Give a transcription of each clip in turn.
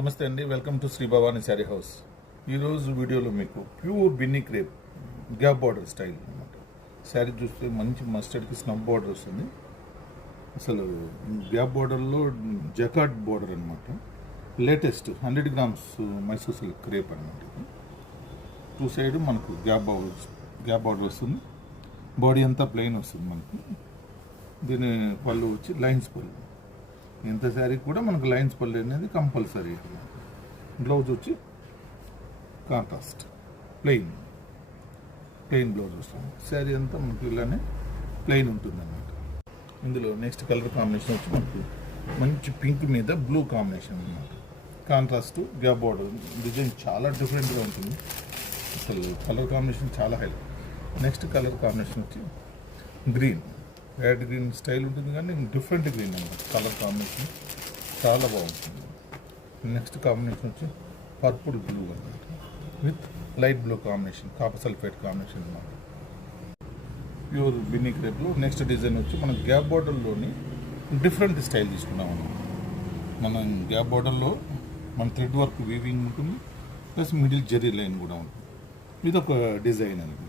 నమస్తే అండి, welcome to Sri Bhavani Saree house. ఈరోజు వీడియోలో మీకు pure Binny crepe gap border style అనమాట. శారీ చూస్తే మంచి మస్టర్డ్కి స్నబ్ బార్డర్ వస్తుంది. అసలు గ్యాప్ బార్డర్లో జకార్డ్ బార్డర్ అనమాట. Latest 100 grams Mysore silk crepe అనమాట. టూ సైడ్ మనకు గ్యాప్ బార్డర్ వస్తుంది. బాడీ అంతా ప్లెయిన్ వస్తుంది మనకు. దీని పళ్ళు వచ్చి లైన్స్ పళ్ళు. ఎంత శారీ కూడా మనకు లైన్స్ పళ్ళు అనేది కంపల్సరీ. బ్లౌజ్ వచ్చి కాంట్రాస్ట్ ప్లెయిన్ బ్లౌజ్ వస్తుంది. శారీ అంతా మనకు ఇలానే ప్లెయిన్ ఉంటుంది అన్నమాట. ఇందులో నెక్స్ట్ కలర్ కాంబినేషన్ వచ్చి మనకు మంచి పింక్ మీద బ్లూ కాంబినేషన్ అన్నమాట. కాంట్రాస్ట్ గ్యాప్ బార్డర్ డిజైన్ చాలా డిఫరెంట్గా ఉంటుంది. అసలు కలర్ కాంబినేషన్ చాలా హైలైట్. నెక్స్ట్ కలర్ కాంబినేషన్ వచ్చి గ్రీన్, రెడ్ గ్రీన్ స్టైల్ ఉంటుంది కానీ డిఫరెంట్ గ్రీన్ అన్నమాట. కలర్ కాంబినేషన్ చాలా బాగుంటుంది. నెక్స్ట్ కాంబినేషన్ వచ్చి పర్పుల్ బ్లూ అన్నమాట with light blue combination, copper sulphate combination అన్నమాట. ప్యూర్ బిన్నీ క్రేప్లో నెక్స్ట్ డిజైన్ వచ్చి మనం గ్యాప్ బార్డర్లోని డిఫరెంట్ స్టైల్ తీసుకున్నాం అన్నమాట. మనం గ్యాప్ బార్డర్లో మన థ్రెడ్ వర్క్ వీవింగ్ ఉంటుంది, ప్లస్ మిడిల్ జెరీ లైన్ కూడా ఉంటుంది. ఇది ఒక డిజైన్ అనమాట.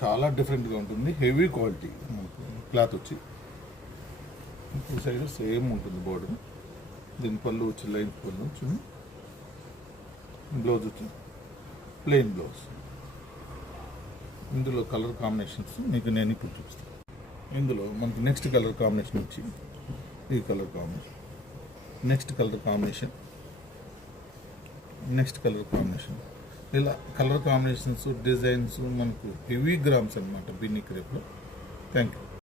చాలా డిఫరెంట్గా ఉంటుంది. హెవీ క్వాలిటీ మనకు క్లాత్ వచ్చి ఈ సైడ్ సేమ్ ఉంటుంది బార్డర్. దీని పళ్ళు వచ్చి లైన్ పళ్ళు వచ్చింది. బ్లౌజ్ వచ్చి ప్లెయిన్ బ్లౌజ్. ఇందులో కలర్ కాంబినేషన్స్ మీకు నేను ఇప్పుడు చూస్తాను. ఇందులో మనకు నెక్స్ట్ కలర్ కాంబినేషన్ వచ్చి ఈ colour combination, next colour combination ఇలా కలర్ కాంబినేషన్స్ డిజైన్స్ మనకు హెవీ గ్రామ్స్ అనమాట బిన్నీ క్రేప్లో. Thank you.